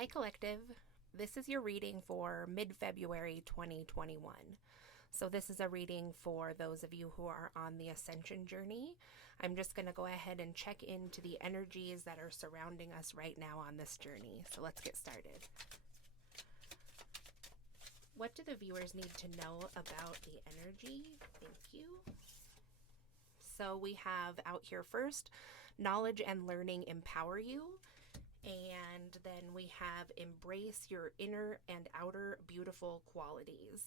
Hi, Collective. This is your reading for mid-February 2021. So this is a reading for those of you who are on the Ascension journey. I'm just going to go ahead and check into the energies that are surrounding us right now on this journey. So let's get started. What do the viewers need to know about the energy? Thank you. So we have out here first, knowledge and learning empower you. And then we have embrace your inner and outer beautiful qualities.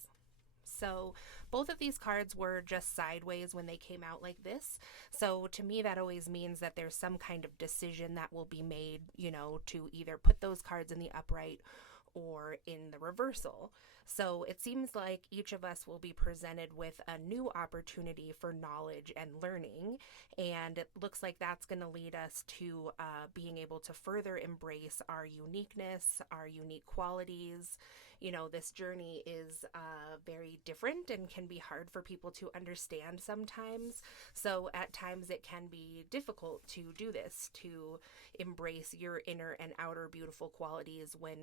So both of these cards were just sideways when they came out like this. So to me, that always means that there's some kind of decision that will be made, to either put those cards in the upright or in the reversal. So it seems like each of us will be presented with a new opportunity for knowledge and learning. And it looks like that's going to lead us to being able to further embrace our uniqueness, our unique qualities. This journey is very different and can be hard for people to understand sometimes. So at times it can be difficult to do this, to embrace your inner and outer beautiful qualities when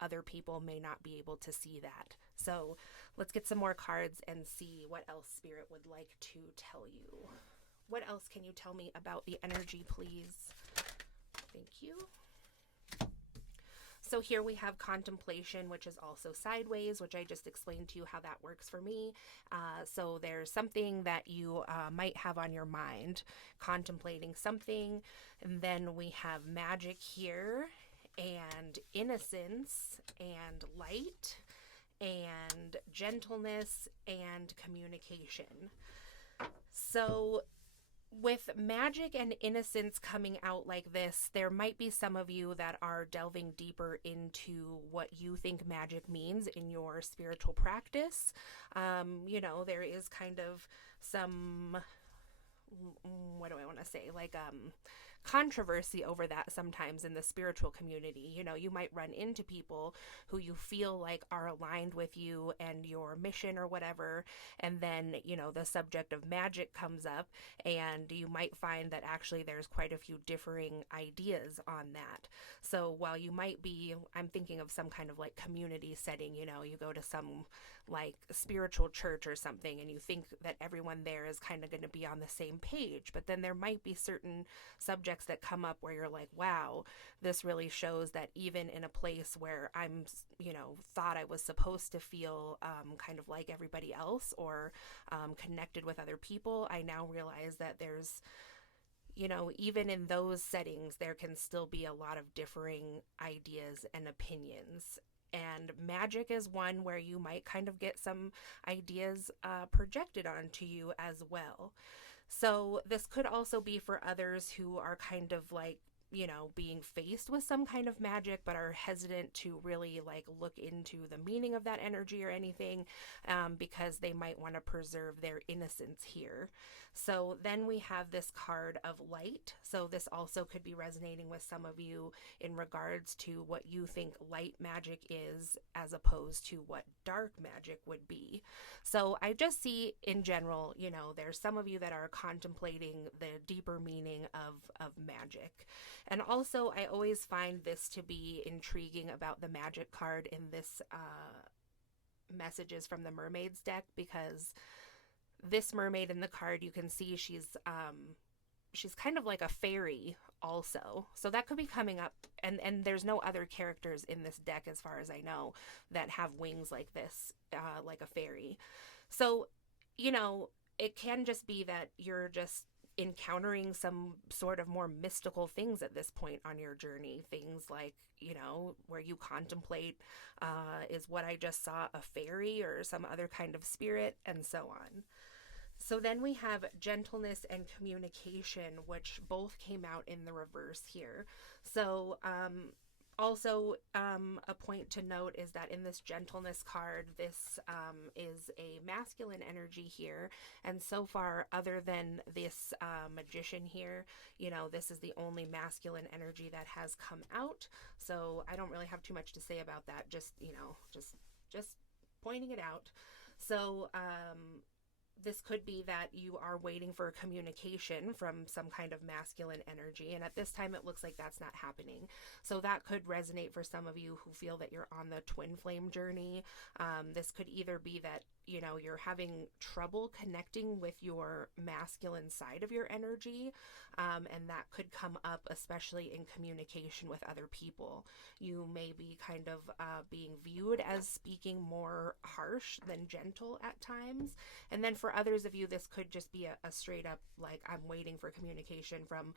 other people may not be able to see that. So let's get some more cards and see what else Spirit would like to tell you. What else can you tell me about the energy, please? Thank you. So here we have contemplation, which is also sideways, which I just explained to you how that works for me. So there's something that you might have on your mind, contemplating something. And then we have magic here, and innocence, and light, and gentleness, and communication. So with magic and innocence coming out like this, there might be some of you that are delving deeper into what you think magic means in your spiritual practice. There is kind of some, what do I want to say, controversy over that sometimes in the spiritual community. You might run into people who you feel like are aligned with you and your mission or whatever, and then the subject of magic comes up, and you might find that actually there's quite a few differing ideas on that. So while you might be, I'm thinking of some kind of community setting, you go to some spiritual church or something, and you think that everyone there is kind of going to be on the same page, but then there might be certain subjects that come up where you're like, wow, this really shows that even in a place where I'm, thought I was supposed to feel kind of like everybody else, or connected with other people, I now realize that there's, even in those settings, there can still be a lot of differing ideas and opinions. And magic is one where you might kind of get some ideas projected onto you as well. So this could also be for others who are kind of being faced with some kind of magic, but are hesitant to really look into the meaning of that energy or anything, because they might want to preserve their innocence here. So then we have this card of light. So this also could be resonating with some of you in regards to what you think light magic is, as opposed to what dark magic would be. So I just see in general, there's some of you that are contemplating the deeper meaning of magic. And also, I always find this to be intriguing about the magic card in this messages from the Mermaids deck, because this mermaid in the card, you can see she's kind of like a fairy also. So that could be coming up, and there's no other characters in this deck, as far as I know, that have wings like this, like a fairy. So, it can just be that you're just encountering some sort of more mystical things at this point on your journey. Things like, where you contemplate, is what I just saw a fairy or some other kind of spirit, and so on. So then we have gentleness and communication, which both came out in the reverse here. So also, a point to note is that in this gentleness card, this is a masculine energy here. And so far, other than this magician here, this is the only masculine energy that has come out. So I don't really have too much to say about that. Just pointing it out. So this could be that you are waiting for communication from some kind of masculine energy. And at this time, it looks like that's not happening. So that could resonate for some of you who feel that you're on the twin flame journey. This could either be that, you know, you're having trouble connecting with your masculine side of your energy. And that could come up, especially in communication with other people. You may be kind of being viewed as speaking more harsh than gentle at times. And then for others of you, this could just be a straight up, like, I'm waiting for communication from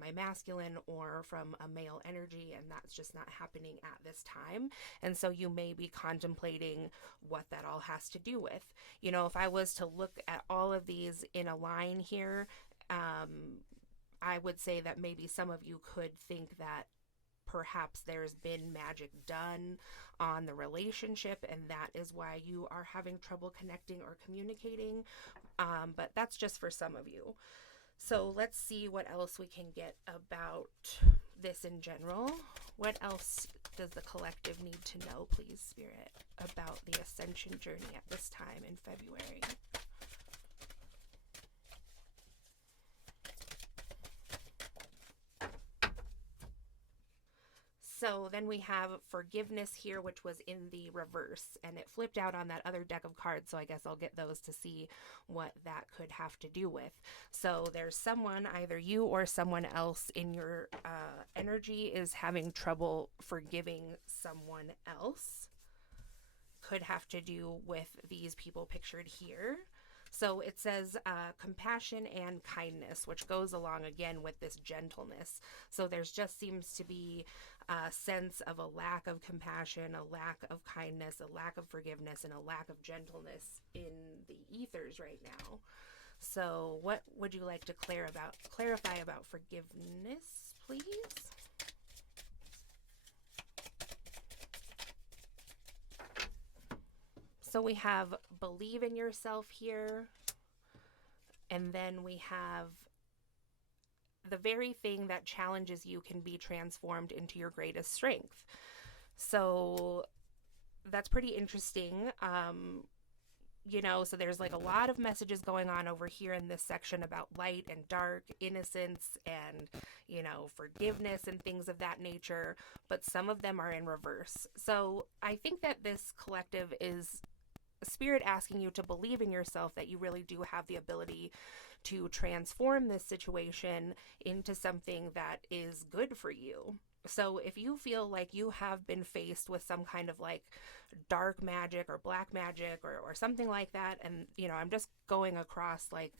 my masculine or from a male energy, and that's just not happening at this time. And so you may be contemplating what that all has to do with. You know, if I was to look at all of these in a line here, I would say that maybe some of you could think that perhaps there's been magic done on the relationship, and that is why you are having trouble connecting or communicating. But that's just for some of you. So let's see what else we can get about this in general. What else does the collective need to know, please, Spirit, about the Ascension journey at this time in February? So then we have forgiveness here, which was in the reverse, and it flipped out on that other deck of cards. So I guess I'll get those to see what that could have to do with. So there's someone, either you or someone else in your energy is having trouble forgiving someone else. Could have to do with these people pictured here. So it says compassion and kindness, which goes along again with this gentleness. So there's just seems to be a sense of a lack of compassion, a lack of kindness, a lack of forgiveness, and a lack of gentleness in the ethers right now. So what would you like to clarify about forgiveness, please? So we have believe in yourself here. And then we have the very thing that challenges you can be transformed into your greatest strength. So that's pretty interesting. You know, so there's like a lot of messages going on over here in this section about light and dark, innocence and, you know, forgiveness and things of that nature. But some of them are in reverse. So I think that this collective is Spirit asking you to believe in yourself, that you really do have the ability to transform this situation into something that is good for you. So if you feel like you have been faced with some kind of like dark magic or black magic or something like that, and, you know, I'm just going across like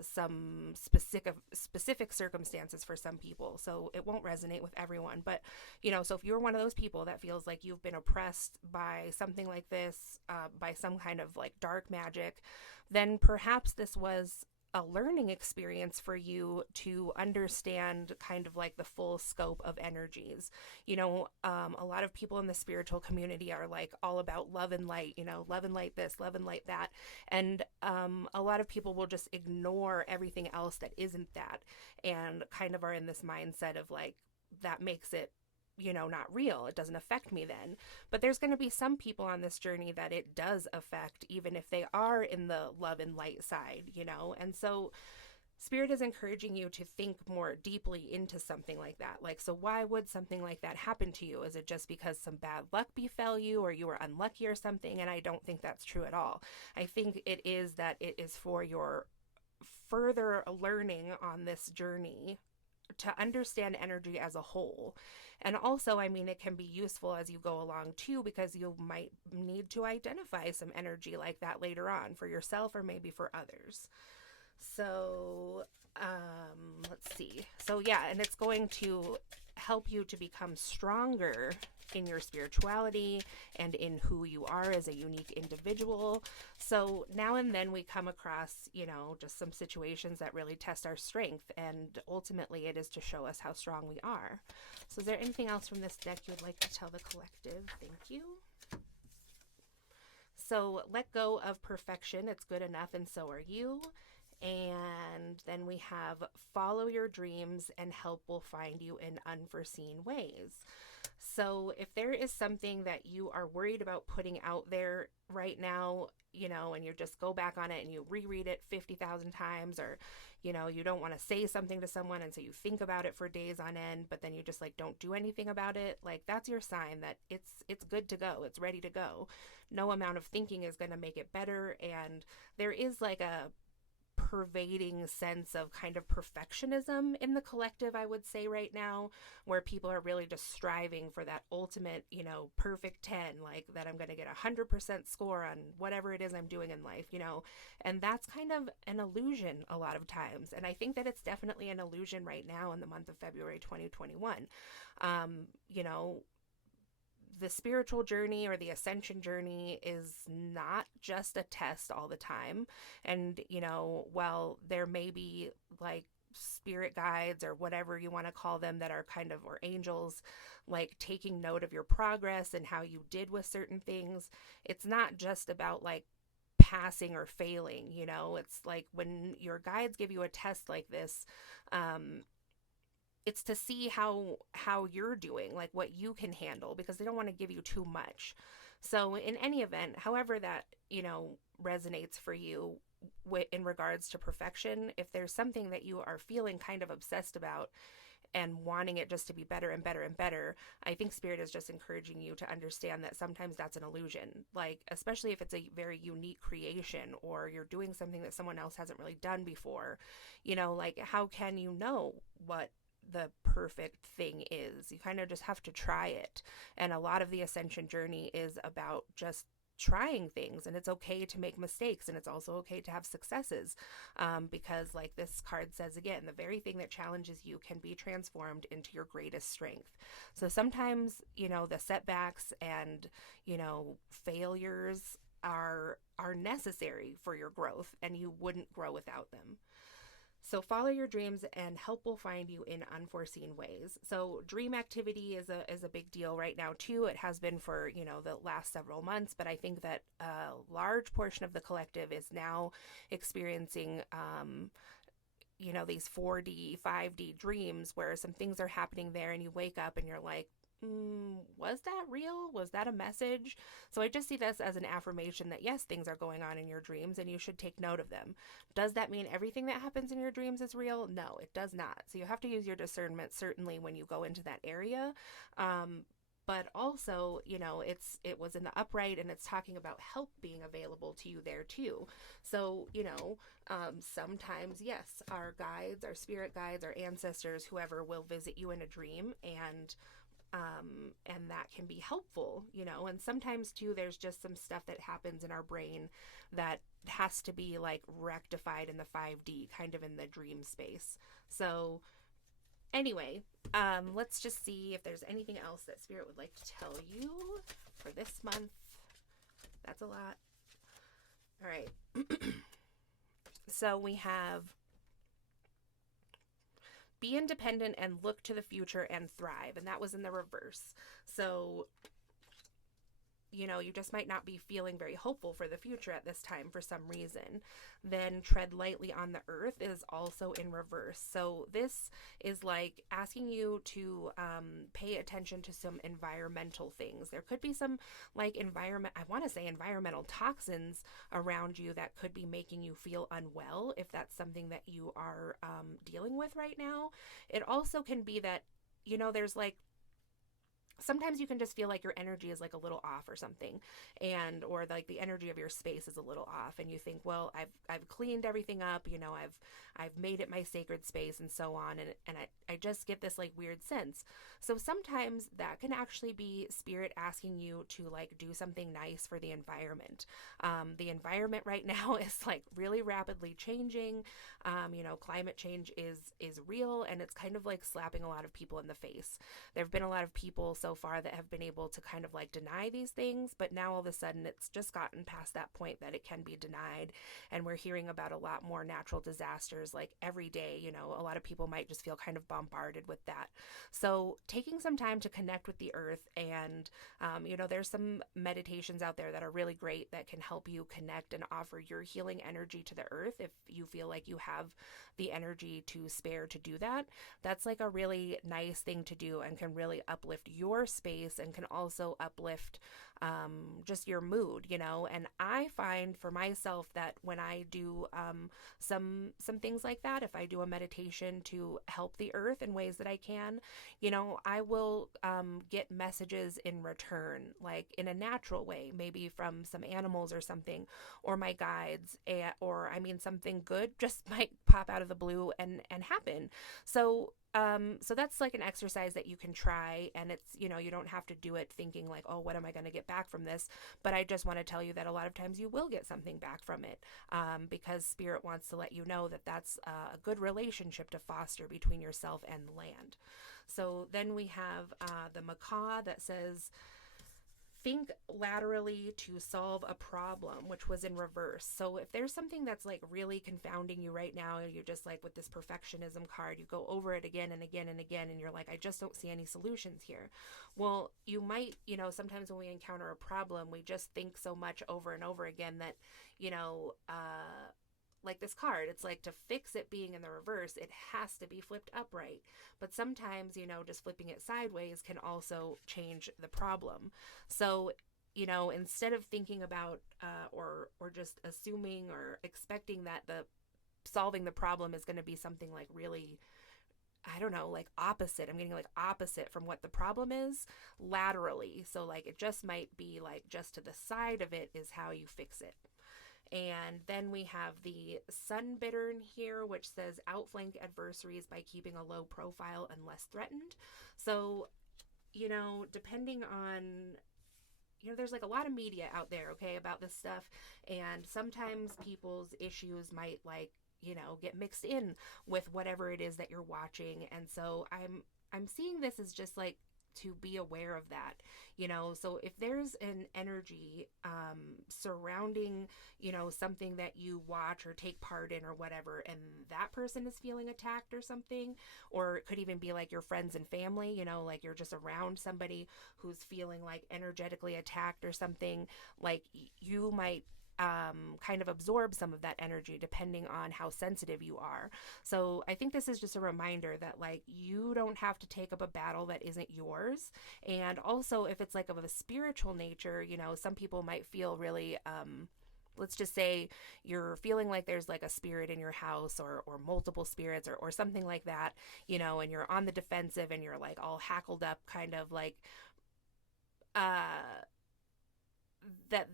some specific circumstances for some people, so it won't resonate with everyone. But, you know, so if you're one of those people that feels like you've been oppressed by something like this, by some kind of like dark magic, then perhaps this was a learning experience for you to understand kind of like the full scope of energies. You know, a lot of people in the spiritual community are like all about love and light, you know, love and light this, love and light that. And a lot of people will just ignore everything else that isn't that, and kind of are in this mindset of like, that makes it, you know, not real. It doesn't affect me then. But there's going to be some people on this journey that it does affect, even if they are in the love and light side, you know? And so Spirit is encouraging you to think more deeply into something like that. Like, so why would something like that happen to you? Is it just because some bad luck befell you or you were unlucky or something? And I don't think that's true at all. I think it is that it is for your further learning on this journey to understand energy as a whole. And also, I mean, it can be useful as you go along too, because you might need to identify some energy like that later on for yourself or maybe for others. So, let's see. So yeah, and it's going to help you to become stronger in your spirituality and in who you are as a unique individual. So now and then we come across, you know, just some situations that really test our strength, and ultimately it is to show us how strong we are. So is there anything else from this deck you would like to tell the collective? Thank you. So let go of perfection. It's good enough, and so are you. And then we have follow your dreams and help will find you in unforeseen ways. So if there is something that you are worried about putting out there right now, and you just go back on it and you reread it 50,000 times, or, you don't want to say something to someone, and so you think about it for days on end, but then you just like don't do anything about it, like that's your sign that it's good to go. It's ready to go. No amount of thinking is going to make it better. And there is like a pervading sense of kind of perfectionism in the collective, I would say, right now, where people are really just striving for that ultimate, perfect 10, like that I'm going to get 100% score on whatever it is I'm doing in life, and that's kind of an illusion a lot of times. And I think that it's definitely an illusion right now in the month of February 2021. You know, the spiritual journey or the ascension journey is not just a test all the time. And, while there may be like spirit guides or whatever you want to call them that are kind of, or angels, like taking note of your progress and how you did with certain things, it's not just about like passing or failing. It's like when your guides give you a test like this, it's to see how you're doing, like what you can handle, because they don't want to give you too much. So in any event, however that resonates for you in regards to perfection, if there's something that you are feeling kind of obsessed about and wanting it just to be better and better and better, I think Spirit is just encouraging you to understand that sometimes that's an illusion. Like, especially if it's a very unique creation or you're doing something that someone else hasn't really done before, like how can you know what the perfect thing is? You kind of just have to try it. And a lot of the ascension journey is about just trying things, and it's okay to make mistakes, and it's also okay to have successes, because like this card says again, the very thing that challenges you can be transformed into your greatest strength. So sometimes the setbacks and failures are necessary for your growth, and you wouldn't grow without them. So follow your dreams and help will find you in unforeseen ways. So dream activity is a big deal right now too. It has been for, the last several months, but I think that a large portion of the collective is now experiencing, these 4D, 5D dreams where some things are happening there and you wake up and you're like, was that real? Was that a message? So I just see this as an affirmation that yes, things are going on in your dreams and you should take note of them. Does that mean everything that happens in your dreams is real? No, it does not. So you have to use your discernment certainly when you go into that area. But also, it was in the upright, and it's talking about help being available to you there too. So, sometimes, yes, our guides, our spirit guides, our ancestors, whoever will visit you in a dream, and that can be helpful, and sometimes too, there's just some stuff that happens in our brain that has to be like rectified in the 5D, kind of in the dream space. So anyway, let's just see if there's anything else that Spirit would like to tell you for this month. That's a lot. All right. So we have be independent and look to the future and thrive. And that was in the reverse. So, you just might not be feeling very hopeful for the future at this time for some reason. Then tread lightly on the earth is also in reverse. So this is like asking you to pay attention to some environmental things. There could be some like environmental toxins around you that could be making you feel unwell if that's something that you are dealing with right now. It also can be that, there's like, sometimes you can just feel like your energy is like a little off or something, or like the energy of your space is a little off, and you think, well, I've cleaned everything up, I've made it my sacred space and so on, and I just get this like weird sense. So sometimes that can actually be Spirit asking you to like do something nice for the environment. The environment right now is like really rapidly changing. Climate change is real, and it's kind of like slapping a lot of people in the face. There have been a lot of people so far that have been able to kind of like deny these things, but now all of a sudden it's just gotten past that point that it can be denied, and we're hearing about a lot more natural disasters like every day. A lot of people might just feel kind of bombarded with that. So taking some time to connect with the earth, and there's some meditations out there that are really great that can help you connect and offer your healing energy to the earth if you feel like you have the energy to spare to do that. That's like a really nice thing to do and can really uplift your your space and can also uplift just your mood, And I find for myself that when I do some things like that, if I do a meditation to help the earth in ways that I can, I will get messages in return, like in a natural way, maybe from some animals or something, or my guides, or I mean, something good just might pop out of the blue and happen. So that's like an exercise that you can try, and it's, you don't have to do it thinking like, oh, what am I going to get back from this? But I just want to tell you that a lot of times you will get something back from it, because spirit wants to let you know that that's a good relationship to foster between yourself and the land. So then we have the macaw that says, think laterally to solve a problem, which was in reverse. So if there's something that's like really confounding you right now, you're just like with this perfectionism card, you go over it again and again and again, and you're like, I just don't see any solutions here. Well, you might, sometimes when we encounter a problem, we just think so much over and over again that, like this card, it's like to fix it being in the reverse, it has to be flipped upright. But sometimes, just flipping it sideways can also change the problem. So, instead of thinking about or just assuming or expecting that the solving the problem is going to be something like really, I don't know, like opposite. I'm getting like opposite from what the problem is laterally. So like it just might be like just to the side of it is how you fix it. And then we have the sun bittern here, which says outflank adversaries by keeping a low profile and less threatened. So, depending on, there's like a lot of media out there, okay, about this stuff. And sometimes people's issues might like, get mixed in with whatever it is that you're watching. And so I'm seeing this as just like to be aware of that, so if there's an energy surrounding, something that you watch or take part in or whatever, and that person is feeling attacked or something, or it could even be like your friends and family, like you're just around somebody who's feeling like energetically attacked or something, like you might kind of absorb some of that energy depending on how sensitive you are. So I think this is just a reminder that like you don't have to take up a battle that isn't yours. And also if it's like of a spiritual nature, some people might feel really let's just say you're feeling like there's like a spirit in your house or multiple spirits or something like that, and you're on the defensive and you're like all hackled up, kind of like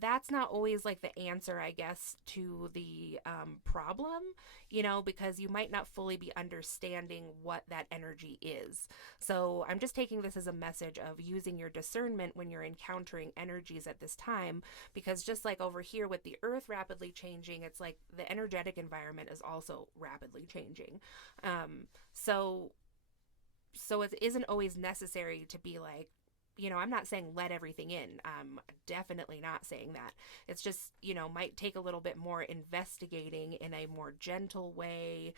that's not always like the answer, I guess, to the problem, because you might not fully be understanding what that energy is. So I'm just taking this as a message of using your discernment when you're encountering energies at this time, because just like over here with the earth rapidly changing, it's like the energetic environment is also rapidly changing. So it isn't always necessary to be like, I'm not saying let everything in. I'm definitely not saying that. It's just, might take a little bit more investigating in a more gentle way,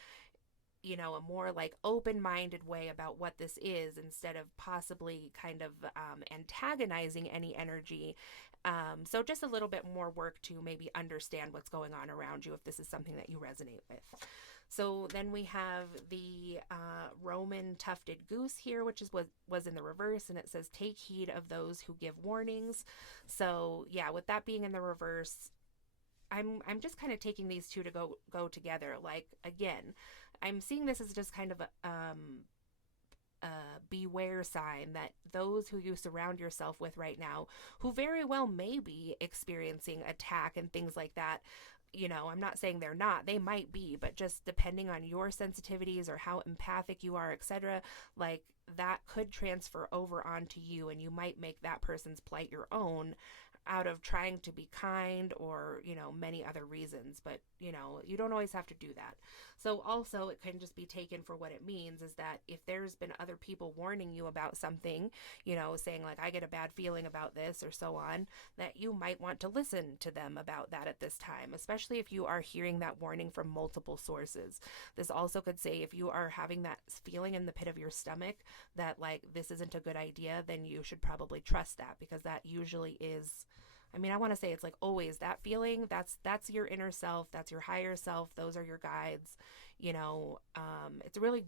a more like open-minded way about what this is, instead of possibly kind of antagonizing any energy. So just a little bit more work to maybe understand what's going on around you if this is something that you resonate with. So then we have the Roman tufted goose here, which was in the reverse, and it says, take heed of those who give warnings. So yeah, with that being in the reverse, I'm just kind of taking these two to go together. Like, again, I'm seeing this as just kind of a beware sign that those who you surround yourself with right now, who very well may be experiencing attack and things like that, I'm not saying they're not, they might be, but just depending on your sensitivities or how empathic you are, etc., like that could transfer over onto you, and you might make that person's plight your own out of trying to be kind or, many other reasons. But, you don't always have to do that. So also it can just be taken for what it means, is that if there's been other people warning you about something, saying like, I get a bad feeling about this or so on, that you might want to listen to them about that at this time, especially if you are hearing that warning from multiple sources. This also could say if you are having that feeling in the pit of your stomach that like this isn't a good idea, then you should probably trust that, because that usually is, I want to say it's like always that feeling, that's your inner self, that's your higher self, those are your guides. It's really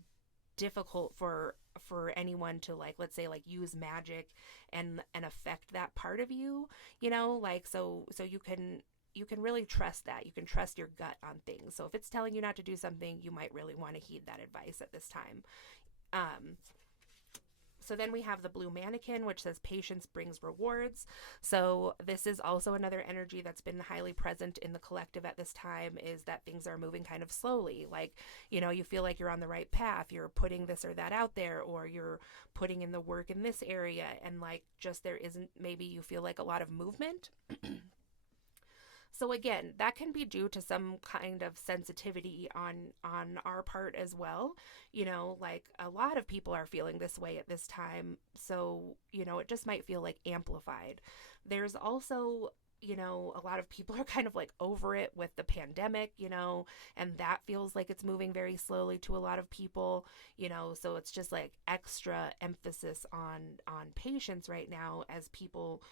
difficult for for anyone to, like, let's say, like, use magic and affect that part of you, like, so you can really trust that. You can trust your gut on things. So if it's telling you not to do something, you might really want to heed that advice at this time. So then we have the blue mannequin, which says patience brings rewards. So this is also another energy that's been highly present in the collective at this time, is that things are moving kind of slowly. Like, you feel like you're on the right path. You're putting this or that out there, or you're putting in the work in this area. And like, just there isn't, maybe you feel like a lot of movement. So again, that can be due to some kind of sensitivity on our part as well. Like, a lot of people are feeling this way at this time. So, it just might feel like amplified. There's also, a lot of people are kind of like over it with the pandemic, and that feels like it's moving very slowly to a lot of people, so it's just like extra emphasis on patience right now as people,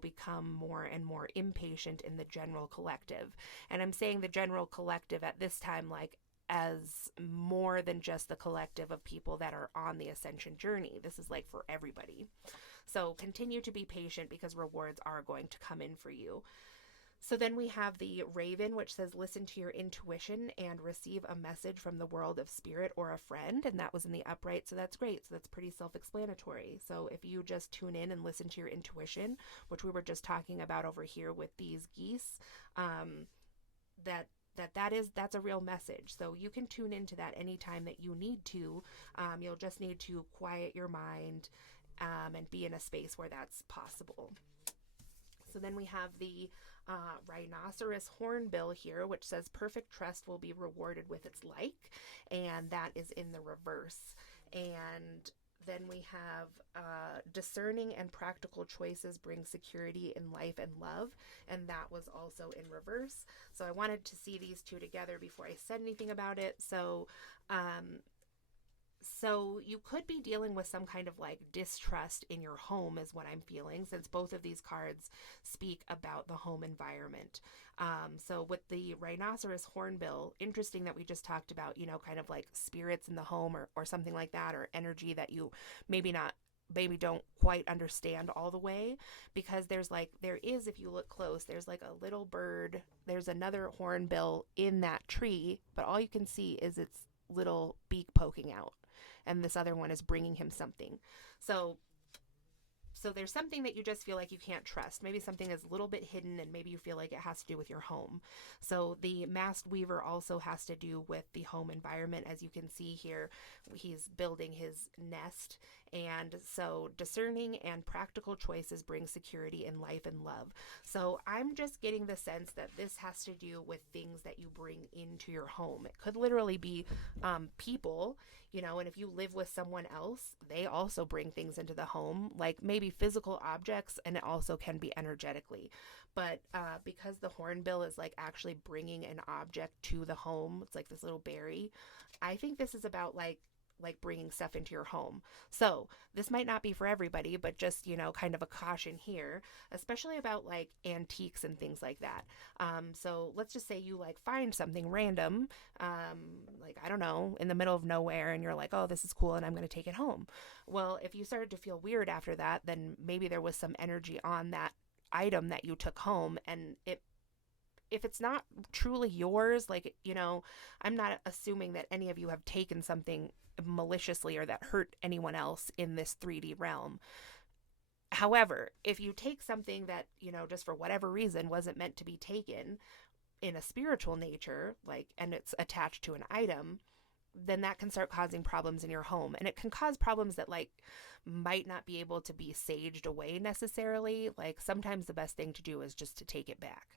become more and more impatient in the general collective. And I'm saying the general collective at this time, like, as more than just the collective of people that are on the ascension journey. This is like for everybody. So continue to be patient, because rewards are going to come in for you. So then we have the raven, which says listen to your intuition and receive a message from the world of spirit or a friend. And that was in the upright. So that's great. So that's pretty self-explanatory. So if you just tune in and listen to your intuition, which we were just talking about over here with these geese, that's a real message. So you can tune into that anytime that you need to. You'll just need to quiet your mind and be in a space where that's possible. So then we have the rhinoceros hornbill here, which says perfect trust will be rewarded with its like, and that is in the reverse. And then we have discerning and practical choices bring security in life and love, and that was also in reverse. So I wanted to see these two together before I said anything about it. So you could be dealing with some kind of like distrust in your home is what I'm feeling, since both of these cards speak about the home environment. So with the rhinoceros hornbill, interesting that we just talked about, kind of like spirits in the home or something like that, or energy that you maybe don't quite understand all the way, because there is, if you look close, there's like a little bird, there's another hornbill in that tree, but all you can see is its little beak poking out. And this other one is bringing him something. So there's something that you just feel like you can't trust. Maybe something is a little bit hidden, and maybe you feel like it has to do with your home. So the masked weaver also has to do with the home environment. As you can see here, he's building his nest. And so discerning and practical choices bring security in life and love. So I'm just getting the sense that this has to do with things that you bring into your home. It could literally be people, and if you live with someone else, they also bring things into the home, like maybe physical objects, and it also can be energetically. But because the hornbill is like actually bringing an object to the home, it's like this little berry, I think this is about like bringing stuff into your home. So this might not be for everybody, but just, kind of a caution here, especially about like antiques and things like that. So let's just say you like find something random, like, I don't know, in the middle of nowhere, and you're like, oh, this is cool, and I'm going to take it home. Well, if you started to feel weird after that, then maybe there was some energy on that item that you took home, and if it's not truly yours, like, I'm not assuming that any of you have taken something maliciously or that hurt anyone else in this 3D realm. However, if you take something that, just for whatever reason wasn't meant to be taken in a spiritual nature, like, and it's attached to an item, then that can start causing problems in your home. And it can cause problems that like might not be able to be saged away necessarily. Like, sometimes the best thing to do is just to take it back.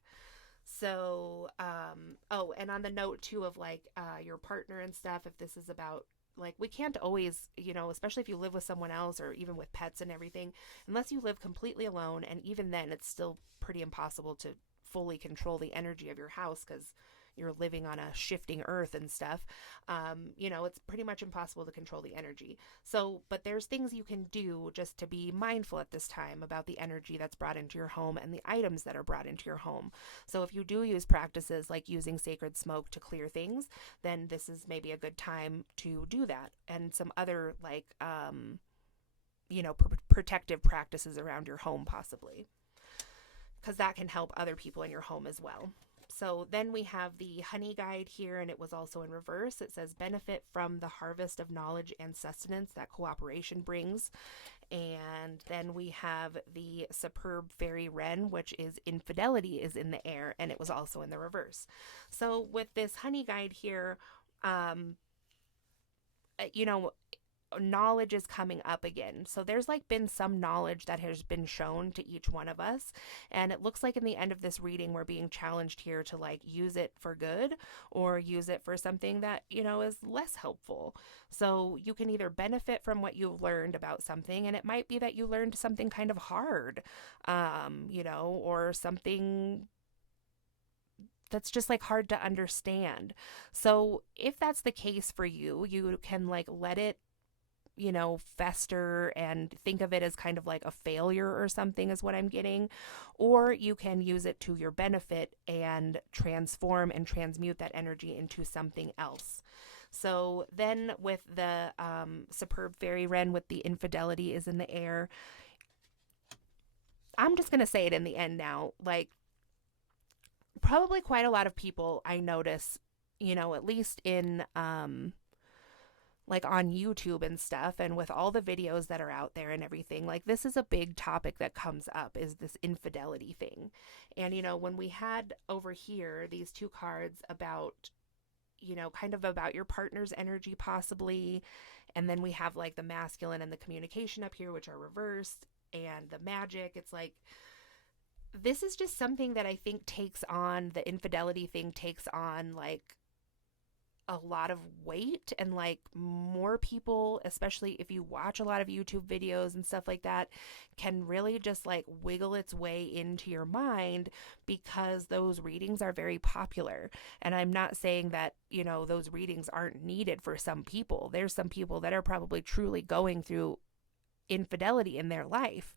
So, and on the note too of like, your partner and stuff, if this is about, like, we can't always, especially if you live with someone else or even with pets and everything, unless you live completely alone. And even then it's still pretty impossible to fully control the energy of your house, because, you're living on a shifting earth and stuff, it's pretty much impossible to control the energy. So, but there's things you can do just to be mindful at this time about the energy that's brought into your home and the items that are brought into your home. So if you do use practices like using sacred smoke to clear things, then this is maybe a good time to do that. And some other protective practices around your home possibly, because that can help other people in your home as well. So then we have the honey guide here, and it was also in reverse. It says, benefit from the harvest of knowledge and sustenance that cooperation brings. And then we have the superb fairy wren, which is infidelity is in the air, and it was also in the reverse. So with this honey guide here, knowledge is coming up again. So there's been some knowledge that has been shown to each one of us. And it looks like in the end of this reading, we're being challenged here to use it for good or use it for something that, is less helpful. So you can either benefit from what you've learned about something, and it might be that you learned something kind of hard, or something that's just hard to understand. So if that's the case for you, you can let it fester and think of it as kind of like a failure or something is what I'm getting. Or you can use it to your benefit and transform and transmute that energy into something else. So then with the superb fairy wren with the infidelity is in the air, I'm just going to say it in the end now, probably quite a lot of people I notice, at least in on YouTube and stuff, and with all the videos that are out there and everything, this is a big topic that comes up, is this infidelity thing. And, when we had over here these two cards about, kind of about your partner's energy possibly, and then we have the masculine and the communication up here, which are reversed, and the magic, it's this is just something that I think the infidelity thing takes on a lot of weight, and more people, especially if you watch a lot of YouTube videos and stuff like that, can really just wiggle its way into your mind, because those readings are very popular. And I'm not saying that, those readings aren't needed for some people. There's some people that are probably truly going through infidelity in their life,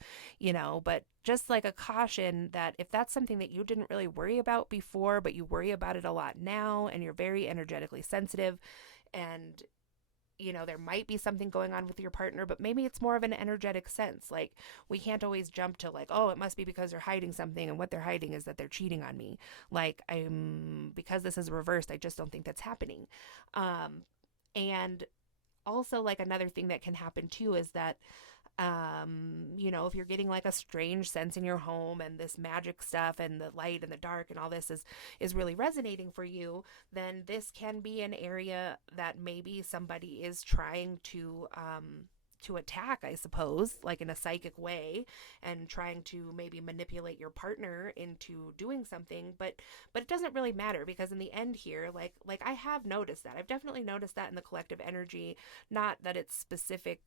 but just a caution that if that's something that you didn't really worry about before, but you worry about it a lot now, and you're very energetically sensitive, and there might be something going on with your partner, but maybe it's more of an energetic sense. We can't always jump to oh, it must be because they're hiding something, and what they're hiding is that they're cheating on me. Because this is reversed, I just don't think that's happening. And also another thing that can happen too is that if you're getting a strange sense in your home, and this magic stuff and the light and the dark and all this is really resonating for you, then this can be an area that maybe somebody is trying to attack, I suppose, in a psychic way, and trying to maybe manipulate your partner into doing something, but it doesn't really matter, because in the end here, I have noticed that. I've definitely noticed that in the collective energy, not that it's specific,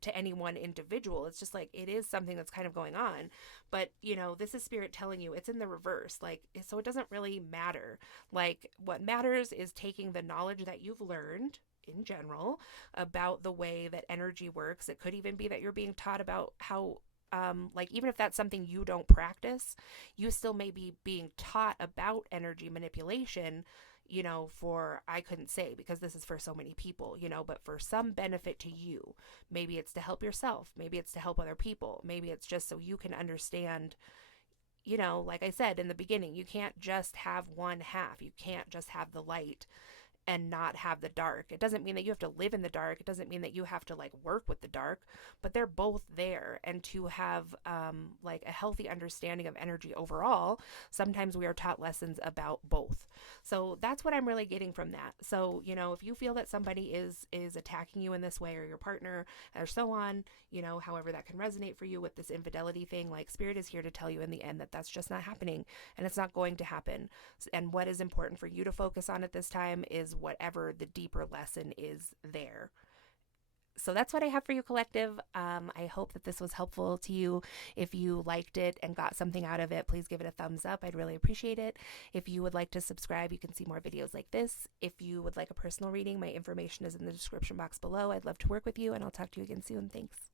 to any one individual. It's just it is something that's kind of going on, but this is spirit telling you it's in the reverse, so it doesn't really matter. What matters is taking the knowledge that you've learned in general about the way that energy works. It could even be that you're being taught about how even if that's something you don't practice, you still may be being taught about energy manipulation, I couldn't say, because this is for so many people, but for some benefit to you. Maybe it's to help yourself. Maybe it's to help other people. Maybe it's just so you can understand, like I said in the beginning, you can't just have one half. You can't just have the light and not have the dark. It doesn't mean that you have to live in the dark. It doesn't mean that you have to work with the dark, but they're both there. And to have a healthy understanding of energy overall, sometimes we are taught lessons about both. So that's what I'm really getting from that. So, if you feel that somebody is attacking you in this way, or your partner, or so on, however that can resonate for you with this infidelity thing, spirit is here to tell you in the end that that's just not happening, and it's not going to happen. And what is important for you to focus on at this time is whatever the deeper lesson is there. So that's what I have for you, collective. I hope that this was helpful to you. If you liked it and got something out of it, please give it a thumbs up. I'd really appreciate it. If you would like to subscribe, you can see more videos like this. If you would like a personal reading, my information is in the description box below. I'd love to work with you, and I'll talk to you again soon. Thanks.